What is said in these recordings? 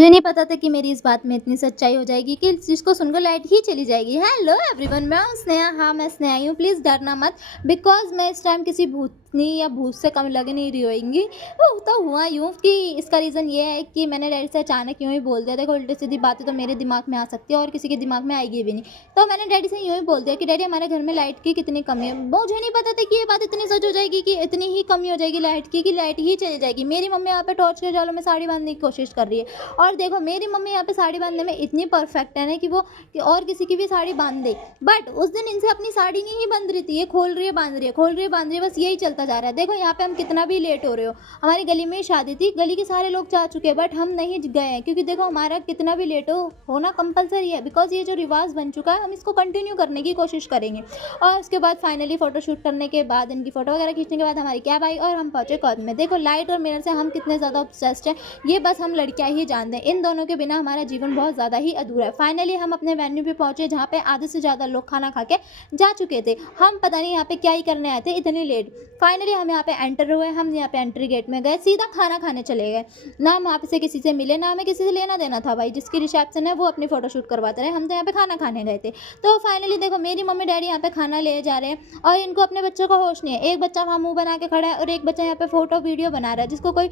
मुझे नहीं पता था कि मेरी इस बात में इतनी सच्चाई हो जाएगी कि जिसको सुनकर लाइट ही चली जाएगी। हेलो एवरीवन, मैं हूँ स्नेहा। हाँ, मैं स्नेहा ही हूँ। प्लीज़ डरना मत, बिकॉज मैं इस टाइम किसी भूतनी या भूत से कम लग नहीं रही होंगी। वो तो हुआ यूँ कि इसका रीज़न ये है कि मैंने डैडी से अचानक यूँ ही बोल दिया। देखो, उल्टी सीधी बातें तो मेरे दिमाग में आ सकती है और किसी के दिमाग में आएगी भी नहीं। तो मैंने डैडी से यूँ ही बोल दिया कि डैडी, हमारे घर में लाइट की कितनी कमी है। मुझे नहीं पता था कि ये बात इतनी सच हो जाएगी कि इतनी ही कमी हो जाएगी लाइट की, कि लाइट ही चली जाएगी। मेरी मम्मी यहाँ पे टॉर्च के जालों में साड़ी बांधने की कोशिश कर रही है। और देखो, मेरी मम्मी यहाँ पे साड़ी बांधने में इतनी परफेक्ट है ना कि वो कि और किसी की भी साड़ी बांध दे। बट उस दिन इनसे अपनी साड़ी नहीं ही बंध रही थी। ये खोल रही है, बांध रही है, खोल रही है, बांध रही है, बस यही चलता जा रहा है। देखो, यहाँ पे हम कितना भी लेट हो रहे हो, हमारी गली में ही शादी थी, गली के सारे लोग जा चुके हैं, बट हम नहीं गए हैं क्योंकि देखो, हमारा कितना भी लेट हो होना कंपलसरी है। बिकॉज ये जो रिवाज बन चुका है, हम इसको कंटिन्यू करने की कोशिश करेंगे। और उसके बाद फाइनली फोटो शूट करने के बाद, इनकी फोटो वगैरह खींचने के बाद हमारी कैब आई और हम पहुंचे कॉलेज में। देखो, लाइट और मिरर से हम कितने ज़्यादा ऑब्सेस्ड हैं, ये बस हम लड़कियां ही जानते हैं। इन दोनों के बिना हमारा जीवन बहुत ज़्यादा ही अधूरा है। फाइनली हम अपने वेन्यू पे पहुंचे जहाँ पे आधे से ज़्यादा लोग खाना खा के जा चुके थे। हम पता नहीं यहाँ पे क्या ही करने आए थे इतनी लेट। फाइनली हम यहाँ पे एंटर हुए, हम यहाँ पे एंट्री गेट में गए, सीधा खाना खाने चले गए। ना हम वहाँ से किसी से मिले, ना हमें किसी से लेना देना था। भाई, जिसकी रिसेप्शन है वो अपनी फोटो शूट करवाते रहे, हम तो यहाँ पे खाना खाने गए थे। तो फाइनली देखो, मेरी मम्मी डैडी यहाँ पे खाना ले जा रहे हैं और इनको अपने बच्चों का होश नहीं है। एक बच्चा वहाँ मुंह बना के खड़ा है और एक बच्चा यहाँ पे फोटो वीडियो बना रहा है, जिसको कोई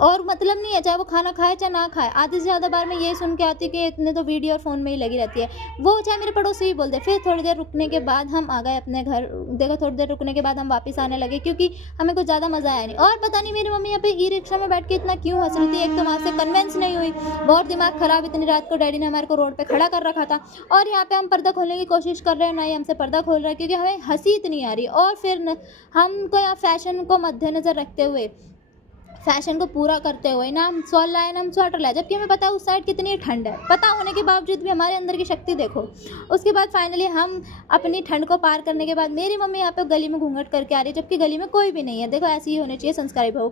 और मतलब नहीं है, चाहे वो खाना खाए चाहे ना खाए। आधे से ज़्यादा बार मैं ये सुन के आती कि इतने तो वीडियो और फ़ोन में ही लगी रहती है। वो चाहे मेरे पड़ोसी ही बोलते। फिर थोड़ी देर रुकने के बाद हम आ गए अपने घर। देखो, थोड़ी देर रुकने के बाद हम वापस आने लगे क्योंकि हमें कुछ ज़्यादा मज़ा आया नहीं। और पता नहीं मेरी मम्मी यहाँ पे ई रिक्शा में बैठ के इतना क्यों हंस रही थी। एक तो वहाँ से कन्वेंस नहीं हुई, बहुत दिमाग ख़राब। इतनी रात को डैडी ने हमारे को रोड पर खड़ा कर रखा था और यहाँ पे हम पर्दा खोलने की कोशिश कर रहे हैं, ना ही हमसे पर्दा खोल रहा है क्योंकि हमें हंसी इतनी आ रही है। और फिर हमको यहाँ फैशन को मद्देनज़र रखते हुए, फैशन को पूरा करते हुए, ना हम शॉल लाए ना हम स्वेटर लाए, जबकि हमें पता है उस साइड कितनी ठंड है। पता होने के बावजूद भी हमारे अंदर की शक्ति देखो। उसके बाद फाइनली हम अपनी ठंड को पार करने के बाद, मेरी मम्मी यहाँ पे गली में घूंघट करके आ रही है, जबकि गली में कोई भी नहीं है। देखो, ऐसी ही होनी चाहिए संस्कारी बहू।